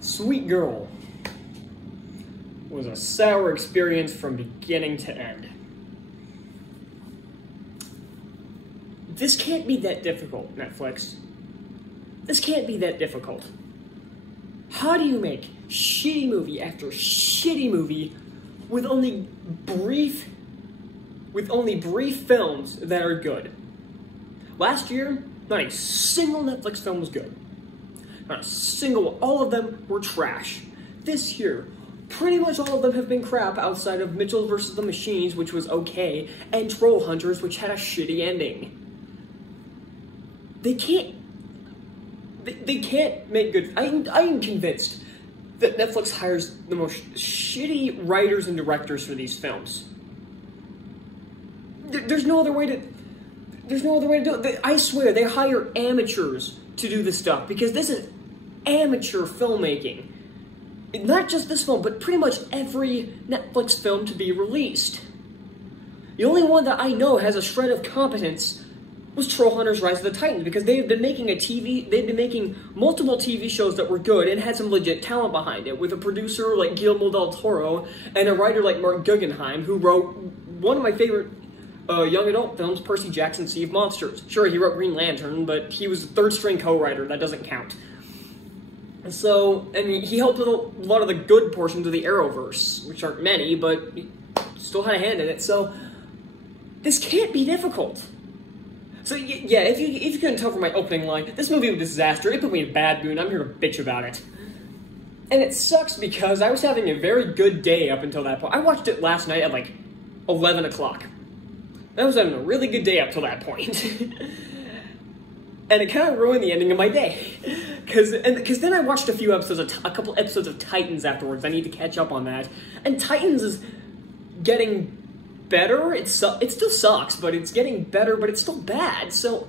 Sweet Girl was a sour experience from beginning to end. This can't be that difficult, Netflix. This can't be that difficult. How do you make shitty movie after shitty movie with only brief films that are good? Last year, not a single Netflix film was good. Not a single one. All of them were trash. This year, pretty much all of them have been crap outside of Mitchell vs. the Machines, which was okay, and Troll Hunters, which had a shitty ending. They can't make good... I am convinced that Netflix hires the most shitty writers and directors for these films. There's no other way to do it. I swear, they hire amateurs to do this stuff, because this is amateur filmmaking. Not just this film, but pretty much every Netflix film to be released. The only one that I know has a shred of competence was Troll Hunters Rise of the Titans, because they've been making multiple TV shows that were good and had some legit talent behind it, with a producer like Guillermo del Toro and a writer like Mark Guggenheim, who wrote one of my favorite young adult films, Percy Jackson, Sea of Monsters. Sure, he wrote Green Lantern, but he was a third-string co-writer. That doesn't count. So, I mean, he helped with a lot of the good portions of the Arrowverse, which aren't many, but he still had a hand in it. So, this can't be difficult. So, yeah, if you couldn't tell from my opening line, this movie was a disaster. It put me in a bad mood. I'm here to bitch about it. And it sucks because I was having a very good day up until that point. I watched it last night at, like, 11 o'clock. I was having a really good day up till that point. And it kind of ruined the ending of my day. Because then I watched a couple episodes of Titans afterwards. I need to catch up on that. And Titans is getting better. It still sucks, but it's getting better, but it's still bad. So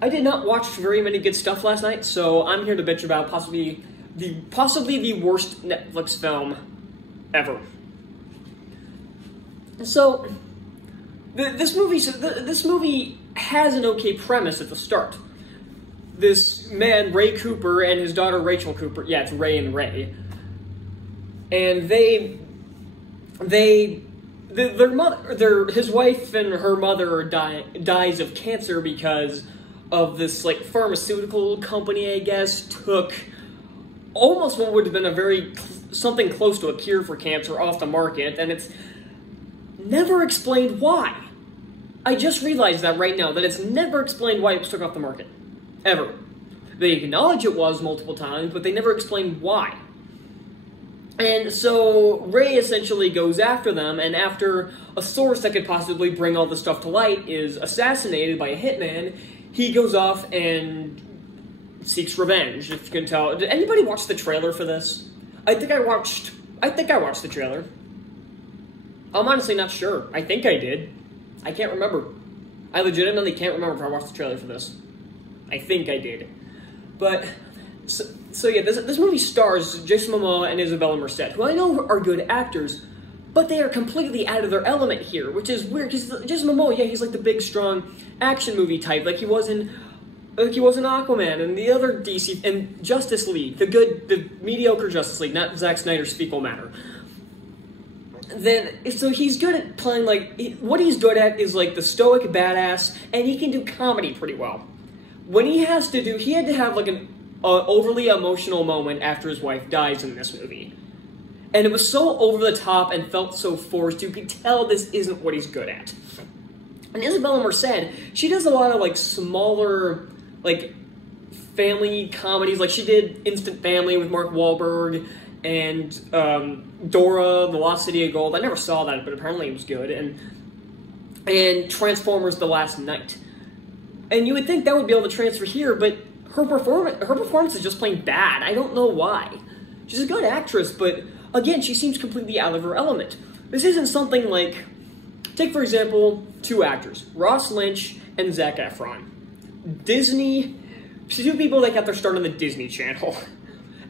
I did not watch very many good stuff last night, so I'm here to bitch about possibly the worst Netflix film ever. So this movie has an okay premise at the start. This man, Ray Cooper, and his daughter, Rachel Cooper. Yeah, it's Ray and Ray. And his wife and her mother dies of cancer because of this, like, pharmaceutical company, I guess, took almost what would have been something close to a cure for cancer off the market, and it's never explained why. I just realized that right now, that it's never explained why it was took off the market. Ever. They acknowledge it was multiple times, but they never explain why. And so Ray essentially goes after them, and after a source that could possibly bring all this stuff to light is assassinated by a hitman, he goes off and seeks revenge, if you can tell. Did anybody watch the trailer for this? I think I watched the trailer. I'm honestly not sure. I think I did. I can't remember. I legitimately can't remember if I watched the trailer for this. I think I did. But, so yeah, this movie stars Jason Momoa and Isabella Merced, who I know are good actors, but they are completely out of their element here, which is weird, because Jason Momoa, yeah, he's like the big, strong action movie type, like he was in Aquaman and the other DC, and Justice League, the mediocre Justice League, not Zack Snyder's fecal matter. So he's good at playing, like, what he's good at is, like, the stoic badass, and he can do comedy pretty well. When he had to have, like, an overly emotional moment after his wife dies in this movie. And it was so over the top and felt so forced, you could tell this isn't what he's good at. And Isabella Merced, she does a lot of, like, smaller, like, family comedies. Like, she did Instant Family with Mark Wahlberg, and Dora, The Lost City of Gold. I never saw that, but apparently it was good. And Transformers: The Last Knight. And you would think that would be able to transfer here, but her performance is just plain bad. I don't know why. She's a good actress, but again, she seems completely out of her element. This isn't something like, take for example, two actors, Ross Lynch and Zac Efron. Disney, two people that got their start on the Disney Channel.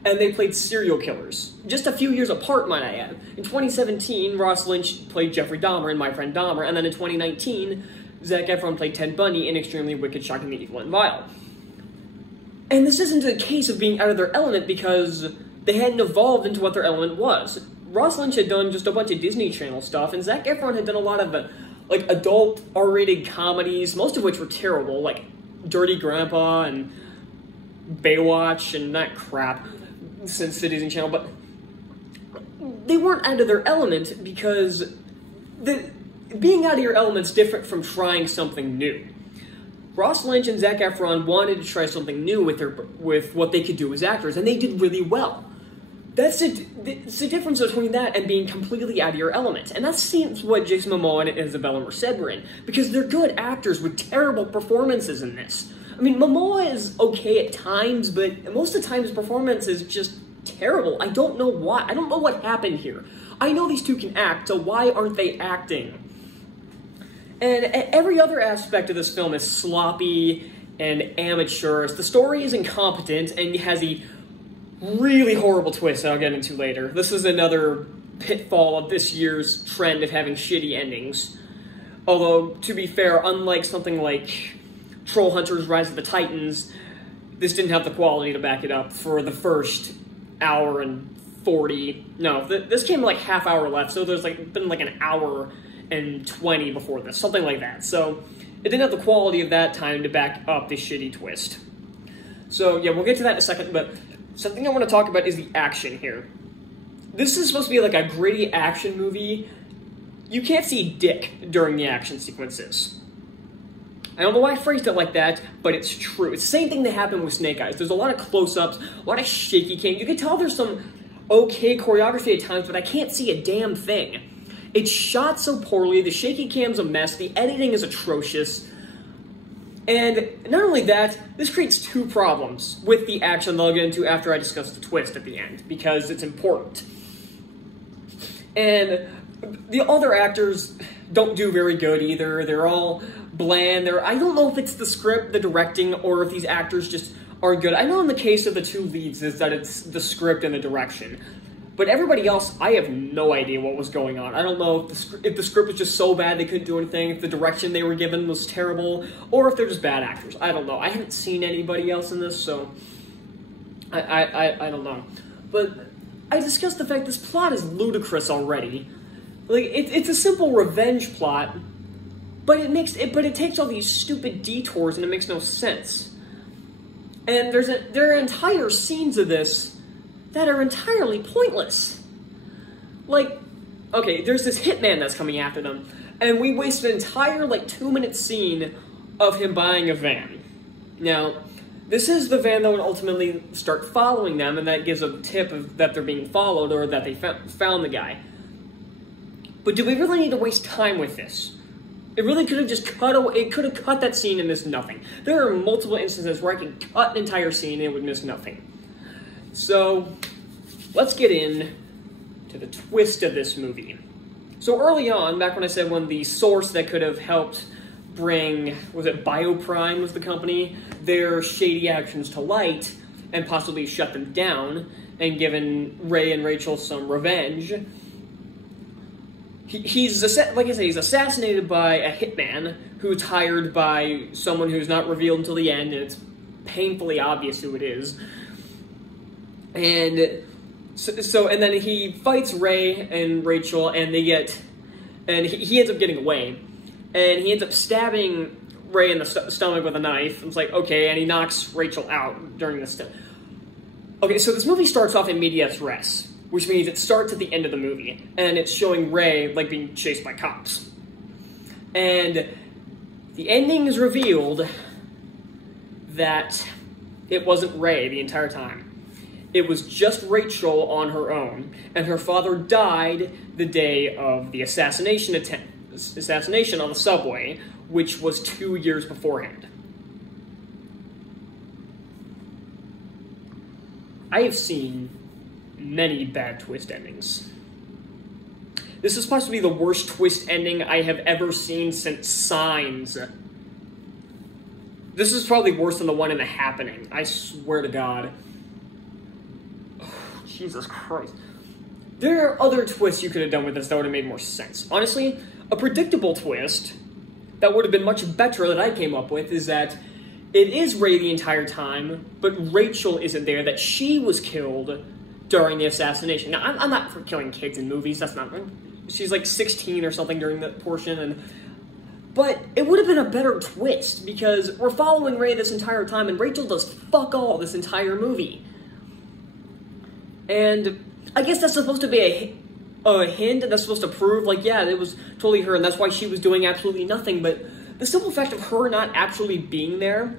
And they played serial killers. Just a few years apart, might I add. In 2017, Ross Lynch played Jeffrey Dahmer in My Friend Dahmer, and then in 2019, Zac Efron played Ted Bundy in Extremely Wicked, Shockingly Evil, and Vile. And this isn't a case of being out of their element because they hadn't evolved into what their element was. Ross Lynch had done just a bunch of Disney Channel stuff, and Zac Efron had done a lot of like adult R-rated comedies, most of which were terrible, like Dirty Grandpa and Baywatch and that crap since the Disney Channel, but they weren't out of their element because being out of your element's different from trying something new. Ross Lynch and Zac Efron wanted to try something new with what they could do as actors, and they did really well. That's the difference between that and being completely out of your element. And that seems what Jason Momoa and Isabella Merced were in, because they're good actors with terrible performances in this. I mean, Momoa is okay at times, but most of the time his performance is just terrible. I don't know why. I don't know what happened here. I know these two can act, so why aren't they acting? And every other aspect of this film is sloppy and amateurish. The story is incompetent and has a really horrible twist that I'll get into later. This is another pitfall of this year's trend of having shitty endings. Although, to be fair, unlike something like Trollhunters Rise of the Titans, this didn't have the quality to back it up for the first hour and 40. No, this came like half hour left, so there's been like an hour and 20 before this, something like that. So it didn't have the quality of that time to back up this shitty twist. So yeah, we'll get to that in a second, but something I want to talk about is the action here. This is supposed to be like a gritty action movie. You can't see dick during the action sequences. I don't know why I phrased it like that, but it's true. It's the same thing that happened with Snake Eyes. There's a lot of close-ups, a lot of shaky cam. You can tell there's some okay choreography at times, but I can't see a damn thing. It's shot so poorly, the shaky cam's a mess, the editing is atrocious, and not only that, this creates two problems with the action that I'll get into after I discuss the twist at the end, because it's important. And the other actors don't do very good either. They're all bland. I don't know if it's the script, the directing, or if these actors just aren't good. I know in the case of the two leads is that it's the script and the direction. But everybody else, I have no idea what was going on. I don't know if the script was just so bad they couldn't do anything, if the direction they were given was terrible, or if they're just bad actors. I don't know. I haven't seen anybody else in this, so I don't know. But I discussed the fact this plot is ludicrous already. Like, it's a simple revenge plot, but it takes all these stupid detours and it makes no sense. And there are entire scenes of this that are entirely pointless. Like, okay, there's this hitman that's coming after them, and we waste an entire, 2-minute scene of him buying a van. Now, this is the van that would ultimately start following them, and that gives a tip that they're being followed, or that they found the guy. But do we really need to waste time with this? It really could have just cut away. It could have cut that scene and missed nothing. There are multiple instances where I can cut an entire scene and it would miss nothing. So, let's get in to the twist of this movie. So early on, back when I said when the source that could have helped bring, was it Bioprime was the company, their shady actions to light, and possibly shut them down, and given Ray and Rachel some revenge, he's assassinated by a hitman who's hired by someone who's not revealed until the end, and it's painfully obvious who it is. And and then he fights Ray and Rachel, and he ends up getting away, and he ends up stabbing Ray in the stomach with a knife. It's like, okay, and he knocks Rachel out during this. Okay, so this movie starts off in medias res, which means it starts at the end of the movie, and it's showing Ray being chased by cops, and the ending is revealed that it wasn't Ray the entire time. It was just Rachel on her own, and her father died the day of the assassination on the subway, which was 2 years beforehand. I have seen many bad twist endings. This is supposed to be the worst twist ending I have ever seen since Signs. This is probably worse than the one in The Happening, I swear to God. Jesus Christ. There are other twists you could have done with this that would have made more sense. Honestly, a predictable twist that would have been much better that I came up with is that it is Ray the entire time, but Rachel isn't there, that she was killed during the assassination. Now, I'm not for killing kids in movies, that's not... She's like 16 or something during that portion, but it would have been a better twist, because we're following Ray this entire time, and Rachel does fuck all this entire movie. And I guess that's supposed to be a hint, and that's supposed to prove, like, yeah, it was totally her, and that's why she was doing absolutely nothing, but the simple fact of her not actually being there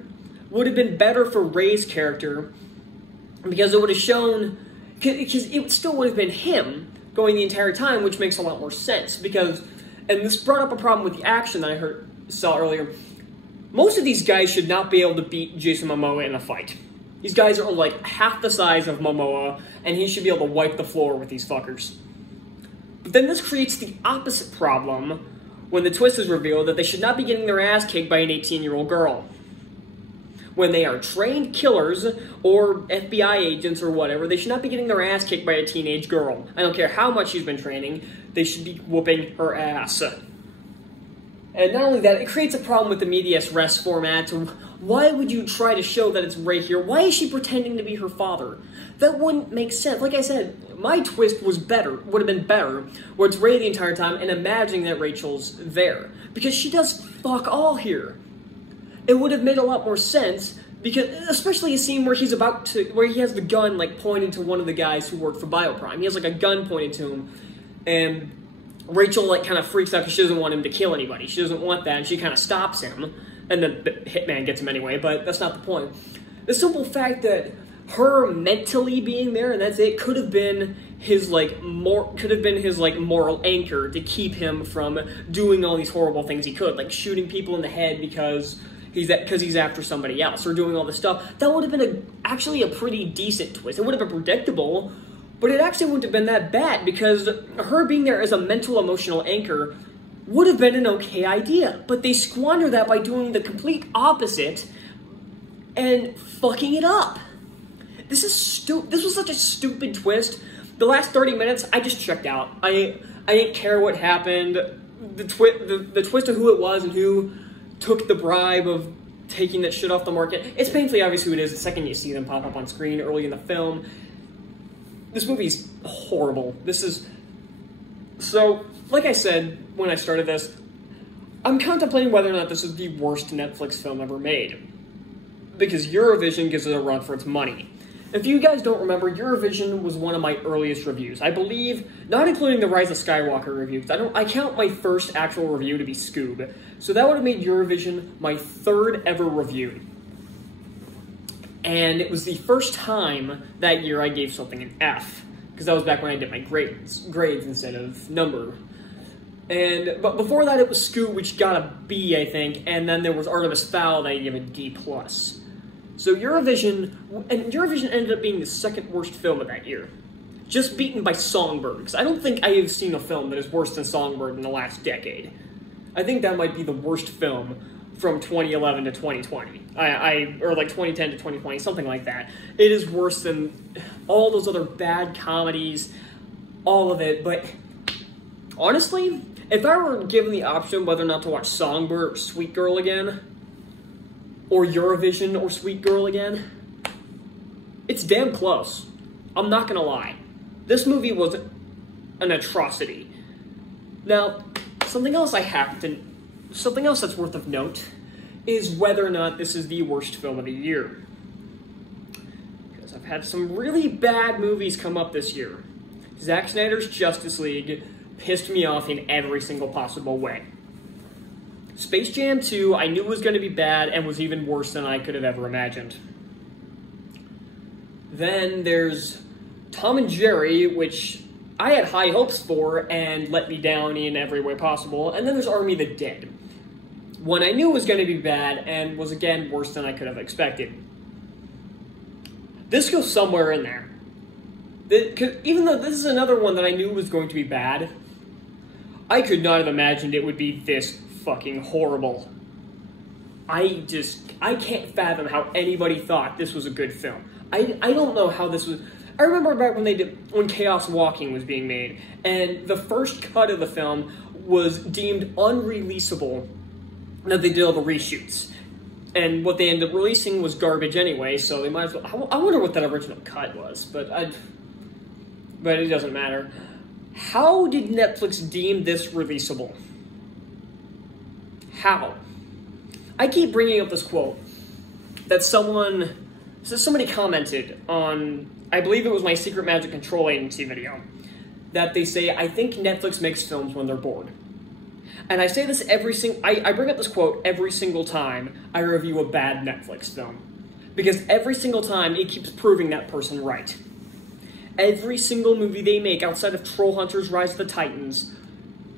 would have been better for Ray's character, because it would have shown, because it still would have been him going the entire time, which makes a lot more sense, because, and this brought up a problem with the action that I saw earlier, most of these guys should not be able to beat Jason Momoa in a fight. These guys are like half the size of Momoa, and he should be able to wipe the floor with these fuckers. But then this creates the opposite problem when the twist is revealed that they should not be getting their ass kicked by an 18-year-old girl. When they are trained killers or FBI agents or whatever, they should not be getting their ass kicked by a teenage girl. I don't care how much she's been training, they should be whooping her ass. And not only that, it creates a problem with the medias res format. Why would you try to show that it's Ray here? Why is she pretending to be her father? That wouldn't make sense. Like I said, my twist would have been better, where it's Ray the entire time and imagining that Rachel's there. Because she does fuck all here. It would have made a lot more sense, because, especially a scene where he has the gun, like, pointing to one of the guys who worked for Bioprime. He has, like, a gun pointed to him, and Rachel, like, kind of freaks out because she doesn't want him to kill anybody. She doesn't want that, and she kind of stops him, and the hitman gets him anyway, but that's not the point. The simple fact that her mentally being there, and that's it, could have been his moral anchor to keep him from doing all these horrible things he could, like shooting people in the head because he's after somebody else, or doing all this stuff. That would have been actually a pretty decent twist. It would have been predictable, but it actually wouldn't have been that bad, because her being there as a mental, emotional anchor would have been an okay idea. But they squander that by doing the complete opposite and fucking it up. This was such a stupid twist. The last 30 minutes, I just checked out. I didn't care what happened. The twist of who it was and who took the bribe of taking that shit off the market. It's painfully obvious who it is the second you see them pop up on screen early in the film. This movie's horrible. So, like I said when I started this, I'm contemplating whether or not this is the worst Netflix film ever made. Because Eurovision gives it a run for its money. If you guys don't remember, Eurovision was one of my earliest reviews. I believe, not including the Rise of Skywalker review, because I count my first actual review to be Scoob. So that would have made Eurovision my third ever review. And it was the first time that year I gave something an F, because that was back when I did my grades instead of number. But before that, it was Scoob, which got a B, I think, and then there was Artemis Fowl that I gave a D+. So Eurovision ended up being the second worst film of that year. Just beaten by Songbird, because I don't think I have seen a film that is worse than Songbird in the last decade. I think that might be the worst film from 2011 to 2020. Or like 2010 to 2020, something like that. It is worse than all those other bad comedies, all of it, but honestly, if I were given the option whether or not to watch Songbird or Sweet Girl again, or Eurovision or Sweet Girl again, it's damn close. I'm not gonna lie. This movie was an atrocity. Now, something else that's worth of note is whether or not this is the worst film of the year. Because I've had some really bad movies come up this year. Zack Snyder's Justice League pissed me off in every single possible way. Space Jam 2, I knew was going to be bad and was even worse than I could have ever imagined. Then there's Tom and Jerry, which I had high hopes for and let me down in every way possible. And then there's Army of the Dead, one I knew was going to be bad and was again worse than I could have expected. This goes somewhere in there. Even though this is another one that I knew was going to be bad, I could not have imagined it would be this fucking horrible. I can't fathom how anybody thought this was a good film. I don't know how this was. I remember back when Chaos Walking was being made, and the first cut of the film was deemed unreleasable. Now they did all the reshoots. And what they ended up releasing was garbage anyway, so they might as well... I wonder what that original cut was, but it doesn't matter. How did Netflix deem this releasable? How? I keep bringing up this quote that somebody commented on, I believe it was my Secret Magic Control Agency video, that they say, I think Netflix makes films when they're bored. And I say this I bring up this quote every single time I review a bad Netflix film. Because every single time, it keeps proving that person right. Every single movie they make outside of Trollhunters Rise of the Titans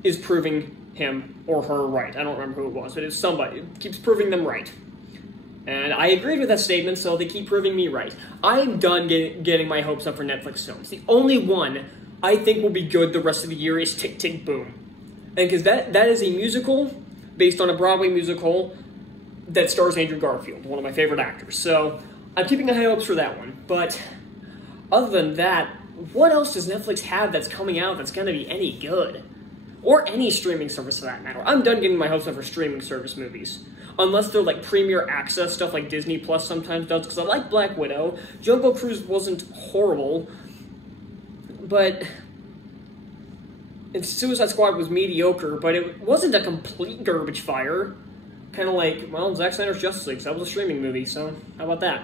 is proving him or her right. I don't remember who it was, but it's somebody. It keeps proving them right. And I agreed with that statement, so they keep proving me right. I'm done getting my hopes up for Netflix films. The only one I think will be good the rest of the year is Tick, Tick, Boom. And because that is a musical based on a Broadway musical that stars Andrew Garfield, one of my favorite actors. So I'm keeping high hopes for that one. But other than that, what else does Netflix have that's coming out that's going to be any good? Or any streaming service for that matter. I'm done getting my hopes up for streaming service movies. Unless they're like premiere access stuff like Disney Plus sometimes does, because I like Black Widow. Jungle Cruise wasn't horrible, but... And Suicide Squad was mediocre, but it wasn't a complete garbage fire. Kind of like, well, Zack Snyder's Justice League, so that was a streaming movie, so how about that?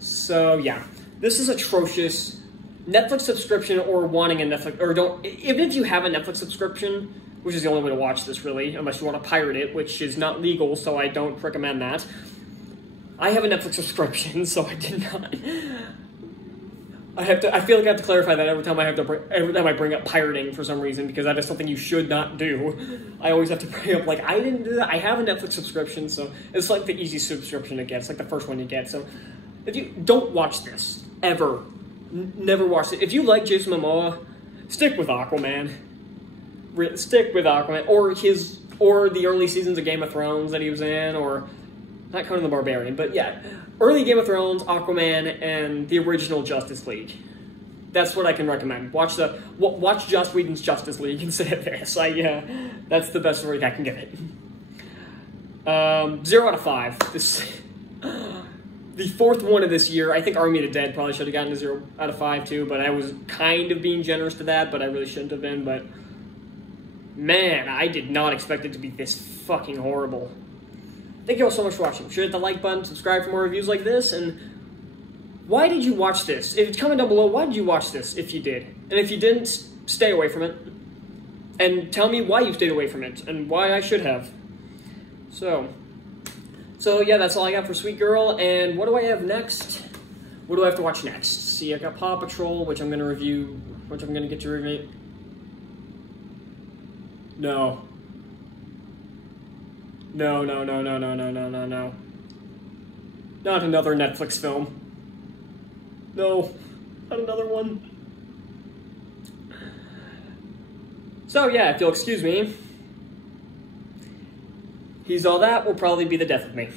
So, yeah. This is atrocious. Netflix subscription or wanting a Netflix, or don't, even if you have a Netflix subscription, which is the only way to watch this, really, unless you want to pirate it, which is not legal, so I don't recommend that. I have a Netflix subscription, so I did not... I feel like I have to clarify that every time I bring up pirating for some reason, because that is something you should not do. I always have to bring up, like, I didn't do that. I have a Netflix subscription, so it's like the easy subscription to get. It's like the first one you get. So if you don't watch this, ever, never watch it. If you like Jason Momoa, stick with Aquaman. Stick with Aquaman, or the early seasons of Game of Thrones that he was in, or not Conan the Barbarian, but yeah. Early Game of Thrones, Aquaman, and the original Justice League. That's what I can recommend. Watch Joss Whedon's Justice League instead of this. That's the best rate I can give it. 0 out of 5. The fourth one of this year. I think Army of the Dead probably should have gotten a 0 out of 5 too, but I was kind of being generous to that, but I really shouldn't have been. But man, I did not expect it to be this fucking horrible. Thank you all so much for watching. Sure to hit the like button, subscribe for more reviews like this, and why did you watch this? If it's comment down below, why did you watch this if you did? And if you didn't, stay away from it. And tell me why you stayed away from it, and why I should have. So yeah, that's all I got for Sweet Girl, and what do I have next? What do I have to watch next? See, I got Paw Patrol, which I'm going to review, which I'm going to get to review. No. No. Not another Netflix film. No, not another one. So yeah, if you'll excuse me, He's All That will probably be the death of me.